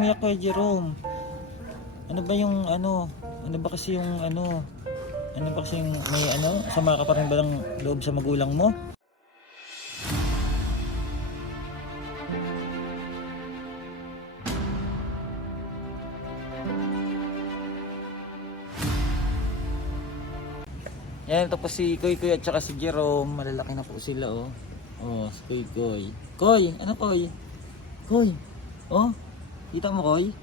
umiyak kay Jerome? Ano ba yung ano? Ano ba kasi yung ano? Ano ba kasi yung may ano? Sama ka pa rin ba ng loob sa magulang mo? Yan, tapos si Koy Koy at saka si Jerome, malalaki na po sila oh. Oh, si Koy Koy. Koy, ano Koy? Koy. Oh, kita mo Koy?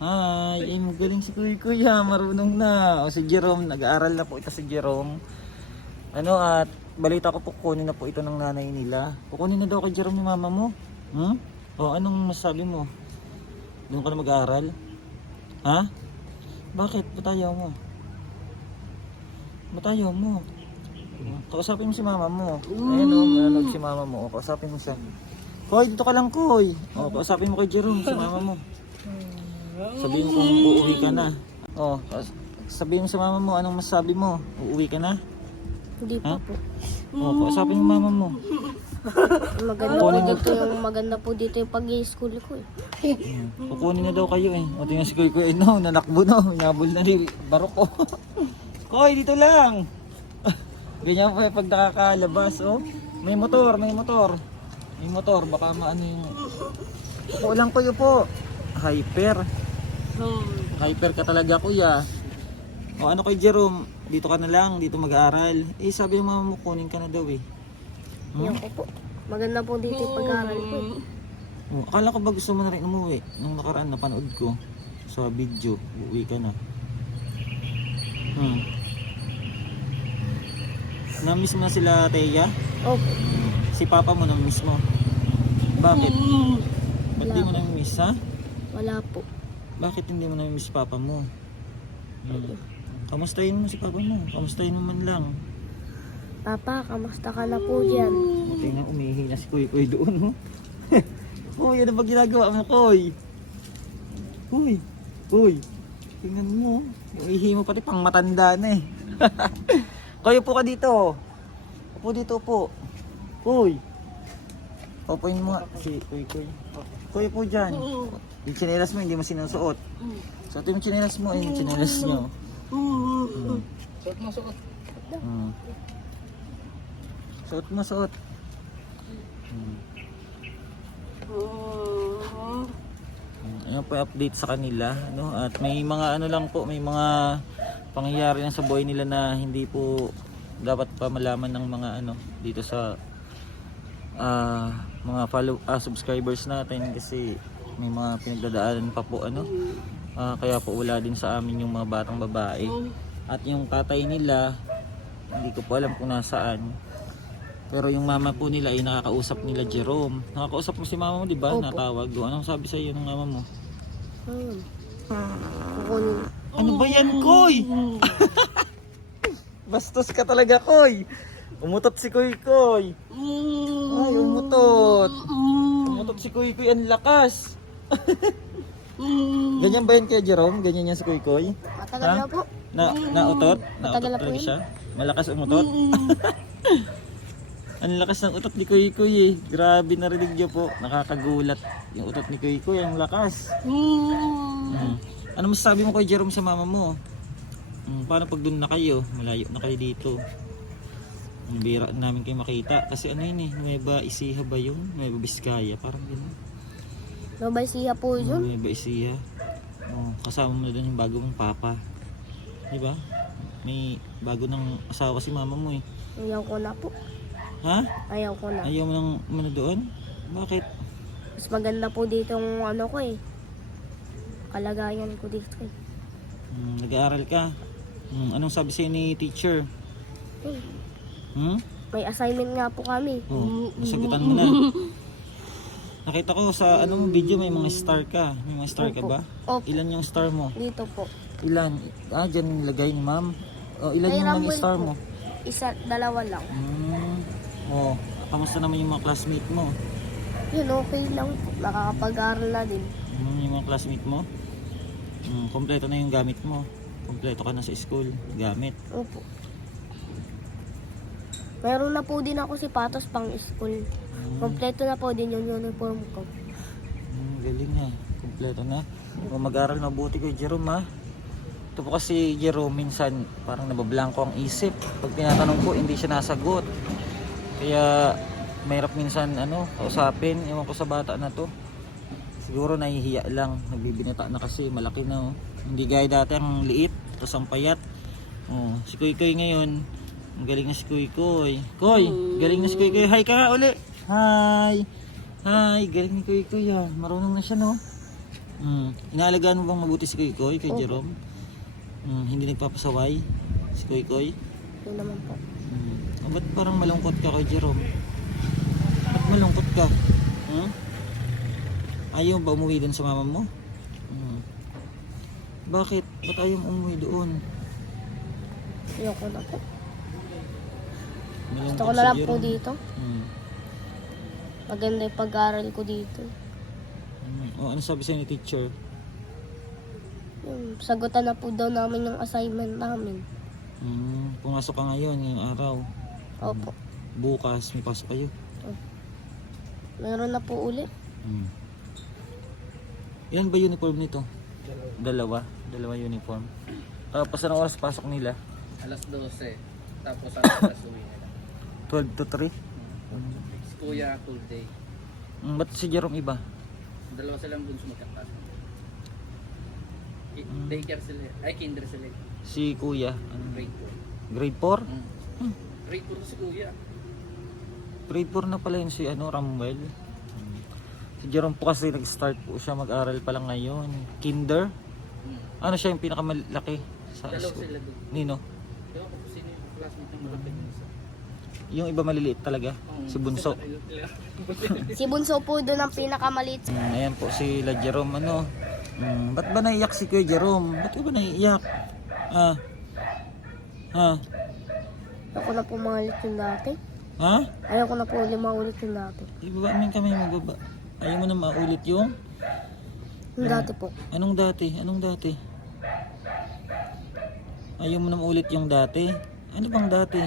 Hi, ay magaling si Koy Koy ha, marunong na. O si Jerome, nag-aaral na po ito si Jerome. Ano at balita ko po kukunin na po ito ng nanay nila. Kukunin na daw kay Jerome yung mama mo. Hmm? O anong masabi mo? Doon ka na mag-aaral? Ha? Bakit? Ba't ayaw mo? Ba't ayaw mo? Kausapin mo si mama mo. Ayun o, manonood si mama mo. O, kausapin mo siya. Koy, dito ka lang Koy. O, kausapin mo kay Jerome, si mama mo. Sabihin mo kung uuwi ka na. O, sabihin mo sa mama mo, anong masabi mo? Uuwi ka na? Hindi pa po. O, kausapin mo mama mo. Maganda po dito yung pag-i-school ko eh. Kukunin na daw kayo eh. O, tingnan si Koy Koy. No, nanakbo na. Hinabol na ni Barok ko. Koy, dito lang. Ganyan pa pag nakakalabas, oh. May motor, may motor. May motor, baka maano yung... Upo lang Koy, upo. Hyper. Hyper ka talaga kuya. O ano kay Jerome, dito ka na lang, dito mag-aaral. Eh sabi ng mama mo, kunin ka na daw eh. Yan ko po. Maganda po dito yung pag-aaral ko eh. Oh, akala ko ba gusto mo na rin umuwi? Nung nakaraan napanood ko sa video, uuwi ka na. Na-miss mo na sila Teya? Opo. Si Papa mo na-miss mo? Bakit? Ba't di mo na-miss ha? Wala po. Bakit hindi mo na-miss Papa mo? Kamustahin mo si Papa mo? Kamustahin mo man lang. Papa, kamusta ka na po dyan? Tingnan, umihi na si Kuy Kuy doon. Oh. Kuy, ano ba ginagawa mo Kuy? Kuy, Kuy. Tingnan mo. Yung ihi mo pati pang matanda na eh. Kuy, upo ka dito. Upo dito po. Kuy. Upuin mo nga si Kuy Kuy. Kuy, upo dyan. Yung tsinelas mo hindi mo sinusuot. Suotin yung tsinelas mo, yung tsinelas nyo. Suot mo, suot. Suot mo, suot. Ayan po update sa kanila, no? At may mga ano lang po, may mga pangyayari lang sa buhay nila na hindi po dapat pa malaman ng mga ano dito sa mga subscribers natin kasi may mga pinagdadaanan pa po ano. Kaya po wala din sa amin yung mga batang babae. At yung tatay nila, hindi ko po alam kung nasaan. Pero yung mama po nila ay nakakausap nila Jerome. Nakakausap mo si mama mo, di ba? Natawag. Anong sabi sa iyo ng mama mo? Ano ba yan, Koy? Bastos ka talaga, Koy. Umutot si Koy Koy. Ay, umutot. Umutot si Koy Koy, ang lakas. Ganyan ba yan kay Jerome? Ganyan yan si Koy Koy? Matagal na po. Nautot? Matagal na po Talaga yun. siya? Malakas umutot? Ang lakas ng utot ni Koy Koy eh. Grabe, narinig niyo po. Nakakagulat. Yung utot ni Koy Koy, ang lakas. Ano masasabi mo kay Jerome sa mama mo? Paano pag doon na kayo? Malayo na kayo dito. Ang bira namin kayo makita. Kasi ano yun eh, Nueva Ecija ba yun? Nueva Vizcaya, parang gano'n. Nueva Ecija po yun. Nueva Ecija. Kasama mo na doon yung bago mong papa. Diba? May bago ng asawa si mama mo eh. Ayaw ko na po. Ha? Ayaw ko na. Ayaw mo nang muna doon? Bakit? Mas maganda po dito yung ano ko eh. Kalagayan ko dito eh. Nag-aaral ka? Anong sabi sa'yo ni teacher? May assignment nga po kami. Nasagutan mo na. Nakita ko sa video may mga star ka. May mga star ka ba? Opo. Ilan yung star mo? Dito po. Ilan? Dyan nilagay ni ma'am. Ilan May yung mga rumble star po. mo? Isa, dalawa lang. Kamusta naman yung mga classmate mo? Yun, okay lang po. Nakakapag-aaral na din. Yung mga classmate mo? Kompleto na yung gamit mo. Kompleto ka na sa school. Gamit. Opo. Meron na po din ako si Patos pang school. Kompleto na po din yung uniform ko. Galing nga. Kompleto na. O mag-aral mabuti kay Jerome ha. Ito po kasi Jerome minsan parang nabablanko ang isip. Pag tinatanong ko hindi siya nasagot. Kaya mahirap minsan kausapin. Ewan ko sa bata na to. Siguro nahihiya lang. Nagbibinata na kasi malaki na oh. Hindi gaya dati ang liit. Tapos ang payat. Oh, si Kuy Kuy ngayon. Ang galing na si Kuy Kuy. Koy, galing na si Kuy Kuy. Hi ka nga uli. Hi. Hi, galing ni Kuy Kuy ah. Marunong na siya no. Inaalagaan mo bang mabuti si Kuy Kuy kay Jerome? Hindi nagpapasaway si Kuy Kuy? Yun naman po. Ba't parang malungkot ka kay Jerome? Ba't malungkot ka? Ayaw ba umuwi doon sa mama mo? Bakit? Ba't ayaw umuwi doon? Ayoko na po. Malungkot Gusto ko si na lang po Jerome. dito. Maganda yung pag-aaral ko dito. O ano sabi sa'yo ni teacher? Yung sagutan na po daw namin yung assignment namin. Pumasok ka ngayon, ngayong araw. Opo. Bukas, may pasok kayo. Meron na po ulit. Ilan ba uniform nito? Dalawa uniform. Tapos anong oras pasok nila? Alas 12. Tapos alas uwi nila. 12 to 3? Si Kuya, full day. Ba't si Jerome iba? Dalawa silang bunso magkapasok. Daycare sila. Ay, kinder sila. Si Kuya, Grade grade 4? 4. Grade 4 si Kuya. Grade 4 na pala yun si Ramuel. Si Jerome po kasi nag-start po siya mag-aral pa lang ngayon. Kinder? Ano siya yung pinakamalaki sa Dalawa school? sila doon. Nino? Ewan ko kung sino yung classmate ng malapit nila. Yung iba maliliit talaga? Si Bunso? Si Bunso po doon ang pinakamaliit. Ayan po si Jerome ba't ba naiyak si Kuya Jerome? Ba't ba naiiyak? Ayoko na po maulit yung dati. Ha? Ayoko na po maulit yung dati. Ibaba namin kami mababa. Ayaw mo na maulit yung? Yung dati po. Anong dati? Ayaw mo na maulit yung dati? Ano bang dati?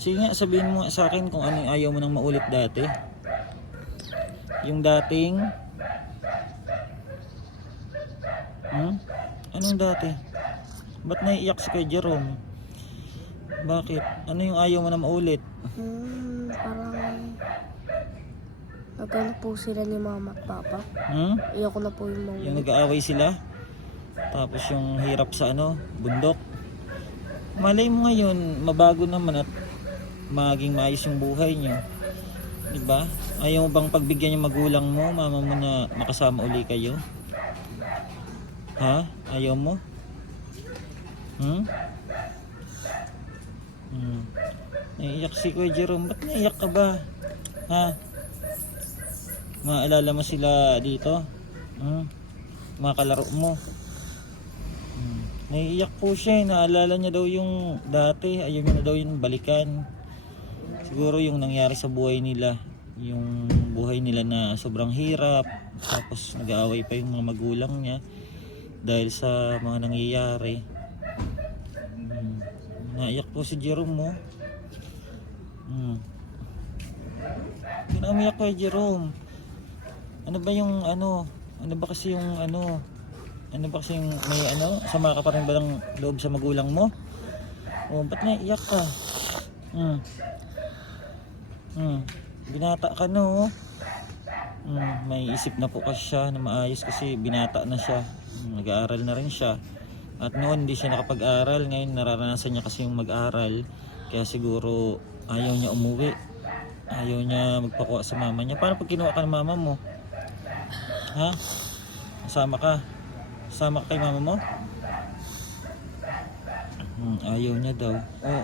Sige nga, sabihin mo sa akin kung ano yung ayaw mo nang maulit dati. Yung dating... Anong dati? Ba't naiiyak si kay Jerome? Bakit? Ano yung ayaw mo na maulit? Parang... Nagano po sila ni mama at papa. Ayoko na po yung mga... Yung nag-aaway sila? Tapos yung hirap sa bundok? Malay mo ngayon, mabago naman at maging maayos yung buhay nyo. Diba? Ayaw mo bang pagbigyan yung magulang mo, mama mo na makasama uli kayo? Ha? Ayaw mo? Naiiyak si Kuya Jerome. Ba't naiiyak ka ba? Ha? Maalala mo sila dito? Mga kalaro mo? Naiiyak po siya. Naalala niya daw yung dati. Ayaw niya na daw yung balikan. Siguro yung nangyari sa buhay nila. Yung buhay nila na sobrang hirap. Tapos nag-aaway pa yung mga magulang niya. Dahil sa mga nangyayari. Naiyak po si Jerome mo. Pinamiyak ko Jerome. Ano ba yung ano ba kasi yung may sama ka pa rin ba ng loob sa magulang mo? Ba't naiyak ka? Binata ka no? May isip na po kasi siya na maayos kasi binata na siya. Nag-aaral na rin siya. At noon hindi siya nakapag-aral. Ngayon nararanasan niya kasi yung mag-aral. Kaya siguro ayaw niya umuwi. Ayaw niya magpakuha sa mama niya. Paano pag kinuha ka ng mama mo? Ha? Kasama ka? Kasama ka kay mama mo? Ayaw niya daw.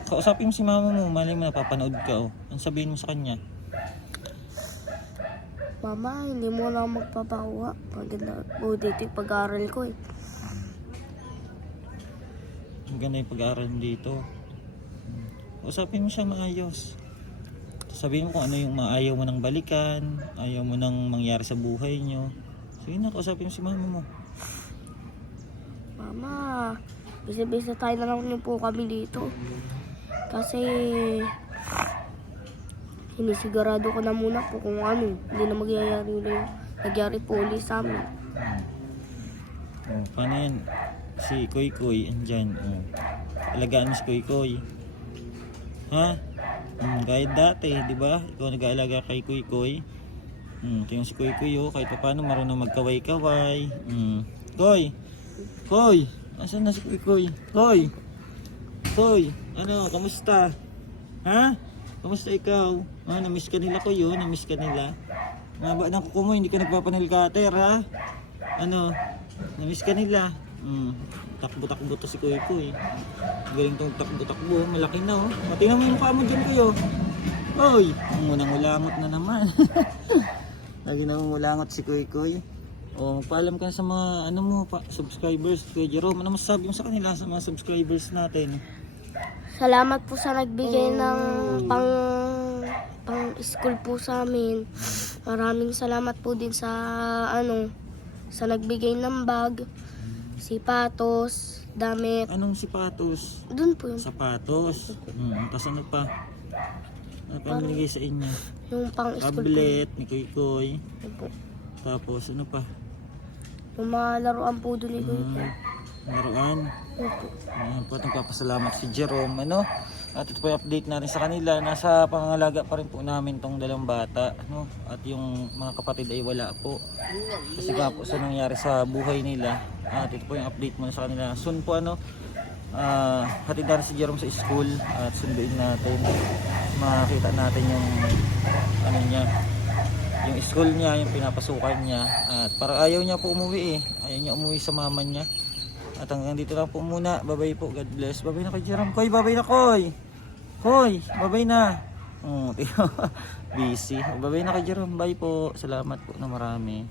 Kausapin mo si mama mo. Malay mo napapanood ka. Ang sabihin mo sa kanya? Mama, hindi mo na ako magpapakuha. Maganda po dito yung pag-aaral ko eh. Maganda yung pag-aaral dito. Kausapin mo siya maayos. Sabihin mo kung ano yung ayaw mo nang balikan. Ayaw mo nang mangyari sa buhay nyo. Sige na, kausapin mo si mama mo. Mama, bisa-bisa tayo na lang po kami dito. Kasi sinisigurado ko na muna po kung ano, hindi na magyayari ulit yung nagyari po uli sa amin. Oh, paano yan? Si Koy Koy, andyan. Oh. Alagaan mo si Koy Koy. Ha? Kahit dati, di ba? Ikaw nag-aalaga kay Koy Koy. Tingnan si Koy Koy, oh. Kahit pa paano marunong magkaway-kaway. Koy! Koy! Asan na si Koy Koy? Koy! Koy! Ano? Kamusta? Ha? Kamusta ikaw? Namiss ka nila, Koy, oh. Namiss ka nila. Maba ng kuko mo, hindi ka nagpapanel cutter, ha? Ano? Namiss ka nila. Takbo-takbo to si Koy Koy. Galing tong takbo-takbo. Malaki na, oh. Matingnan mo yung mukha mo dyan, Koy. Oy! Munang ulangot na naman. Lagi nang ulangot si Koy Koy. Oh, magpaalam ka sa mga ano mo, subscribers, Kuya Jerome. Ano masasabi mo sa kanila, sa mga subscribers natin? Salamat po sa nagbigay ng pang school po sa amin. Maraming salamat po din sa sa nagbigay ng bag, sipatos, damit. Anong sipatos? Doon po yung Sapatos. Tapos ano pa? Ano pa binigay sa inyo? yung pang school po. Tablet ni Koy Koy. Yun po. Tapos ano pa? Yung mga laruan po doon ni Kuya po. Laruan. Yun po. Ayan po, nagpapasalamat si Jerome, ano? At ito po yung update natin sa kanila. Nasa pangangalaga pa rin po namin tong dalawang bata, no? At yung mga kapatid ay wala po. Kasi nga po sa nangyari sa buhay nila. At ito po yung update muna sa kanila. Soon po, hatid natin si Jerome sa school at sunduin natin. Makita natin yung niya, yung school niya, yung pinapasukan niya. At para ayaw niya po umuwi, ayaw niya umuwi sa mama niya. At hanggang dito lang po muna. Bye-bye po. God bless. Bye-bye na kay Jerome. Koy, bye-bye na, Koy. Koy, bye-bye na. Busy. Bye-bye na kay Jerome. Bye po. Salamat po na marami.